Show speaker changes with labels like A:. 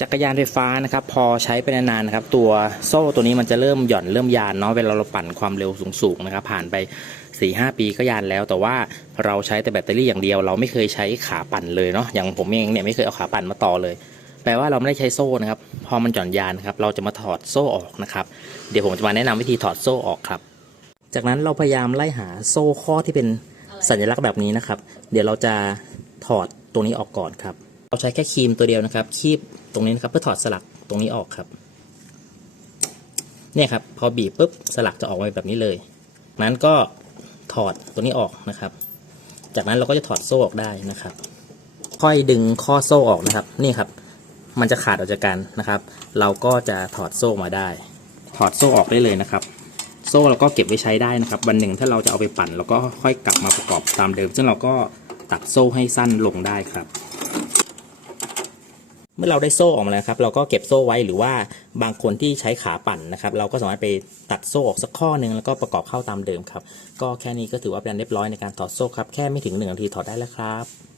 A: จักรยานไฟฟ้านะครับพอใช้ไปนานๆนะครับตัวโซ่ตัวนี้มันจะเริ่มหย่อนเริ่มยานเนาะเวลาเราปั่นความเร็วสูงๆนะครับผ่านไป4ีหปีก็ยานแล้ว แต่ว่าเราใช้แต่แบตเตอรี่อย่างเดียว เราไม่เคยใช้ขาปั่นเลยเนาะอย่างผมเองเนี่ยไม่เคยเอาขาปั่นมาต่อเลย แปลว่าเราไม่ได้ใช้โซ่นะครับพอมันหย่อนยานครับเราจะมาถอดโซ่ออกนะครับเดี๋ยวผมจะมาแนะนำวิธีถอดโซ่ออกครับ จากนั้นเราพยายามไล่หาโซ่ข้อที่เป็นสัญลักษณ์แบบนี้นะครับ เดี๋ยวเราจะถอดตรงนี้ออกก่อนครับเราใช้แค่ครีมตัวเดียวนะครับคีบ ตรงนี้นะครับเพื่อถอดสลักตรงนี้ออกครับ เนี่ยครับพอบีบปุ๊บสลักจะออกมาแบบนี้เลย นั้นก็ถอดตัวนี้ออกนะครับ จากนั้นเราก็จะถอดโซ่ออกได้นะครับ ค่อยดึงข้อโซ่ออกนะครับ นี่ครับ มันจะขาดออกจากกันนะครับ เราก็จะถอดโซ่มาได้ ถอดโซ่ออกได้เลยนะครับ โซ่เราก็เก็บไว้ใช้ได้นะครับ วันหนึ่งถ้าเราจะเอาไปปั่นเราก็ค่อยกลับมาประกอบตามเดิม ซึ่งเราก็ตัดโซ่ให้สั้นลงได้ครับ เมื่อเราได้โซ่ออกมาแล้วครับ เราก็เก็บโซ่ไว้หรือว่าบางคนที่ใช้ขาปั่นนะครับ เราก็สามารถไปตัดโซ่ออกสักข้อหนึ่งแล้วก็ประกอบเข้าตามเดิมครับ ก็แค่นี้ก็ถือว่าเป็นเรียบร้อยในการถอดโซ่ครับ แค่ไม่ถึงหนึ่งนาทีถอดได้แล้วครับ